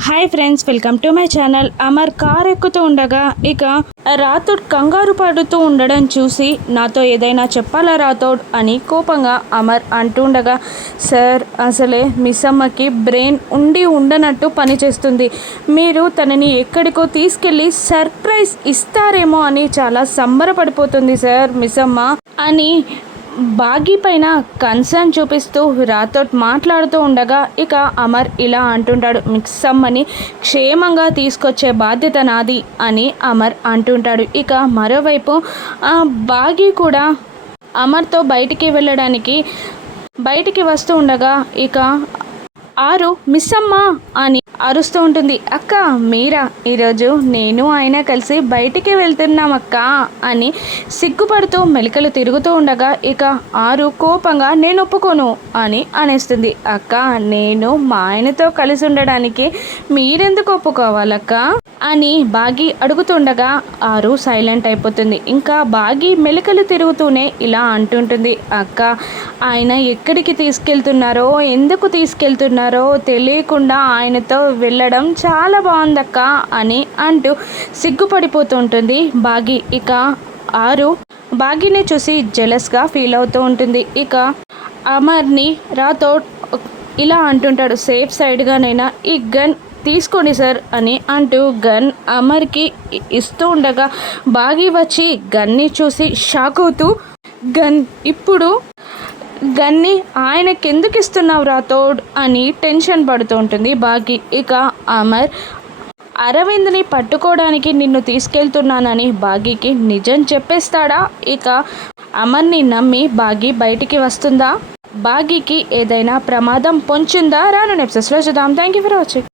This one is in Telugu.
Hi friends welcome to my channel Amar car ఎక్కుతూ ఉండగా ఇక రాథోడ్ కంగారు పడుతూ ఉండడం చూసి నాతో ఏదైనా చెప్పాలా రాథోడ్ అని కోపంగా అమర్ అంటుండగా సార్ అసలే మిస్ అమ్మకి బ్రెయిన్ ఉండి ఉండనట్టు పనిచేస్తుంది మీరు తనని ఎక్కడికో తీసుకెళ్ళి సర్ప్రైజ్ ఇస్తారేమో అని చాలా సంబరపడిపోతుంది సార్ మిస్ అమ్మ అని బాగీ పైన కన్సర్న్ చూపిస్తూ రాథోడ్ మాట్లాడుతూ ఉండగా ఇక అమర్ ఇలా అంటుంటాడు మిక్స్ అమ్మని క్షేమంగా తీసుకొచ్చే బాధ్యత నాది అని అమర్ అంటుంటాడు. ఇక మరోవైపు ఆ బాగీ కూడా అమర్తో బయటికి వెళ్ళడానికి బయటికి వస్తూ ఉండగా ఇక ఆరు మిస్ అమ్మా అని అరుస్తూ ఉంటుంది. అక్క మీరా ఈరోజు నేను ఆయన కలిసి బయటికి వెళ్తున్నాం అక్క అని సిగ్గుపడుతూ మెలికలు తిరుగుతూ ఉండగా ఇక ఆరు కోపంగా నేను ఒప్పుకోను అని అనేస్తుంది. అక్క నేను మా ఆయనతో కలిసి ఉండడానికి మీరెందుకు ఒప్పుకోవాలక్క? అని బాగి అడుగుతుండగా ఆరు సైలెంట్ అయిపోతుంది. ఇంకా బాగి మెలికలు తిరుగుతూనే ఇలా అంటుంటుంది. అక్క ఆయన ఎక్కడికి తీసుకెళ్తున్నారో ఎందుకు తీసుకెళ్తున్నారో తెలియకుండా ఆయనతో వెళ్ళడం చాలా బాగుందక్క అని అంటూ సిగ్గుపడిపోతుంటుంది బాగి. ఇక ఆరు బాగిని చూసి జెలస్గా ఫీల్ అవుతూ ఉంటుంది. ఇక అమర్ని రాతో ఇలా అంటుంటాడు సేఫ్ సైడ్గానైనా ఈ గన్ తీసుకోండి సార్ అని అంటూ గన్ అమర్కి ఇస్తూ ఉండగా బాగి వచ్చి గన్ని చూసి షాక్ అవుతూ గన్ ఇప్పుడు గన్ని ఆయనకి ఎందుకు ఇస్తున్నావు రాతోడ్ అని టెన్షన్ పడుతూ ఉంటుంది బాగి. ఇక అమర్ అరవింద్ని పట్టుకోవడానికి నిన్ను తీసుకెళ్తున్నానని బాగీకి నిజం చెప్పేస్తాడా? ఇక అమర్ని నమ్మి బాగి బయటికి వస్తుందా? బాగీకి ఏదైనా ప్రమాదం పొంచుందా? రాను నెప్సెస్లో చూద్దాం. Thank you for watching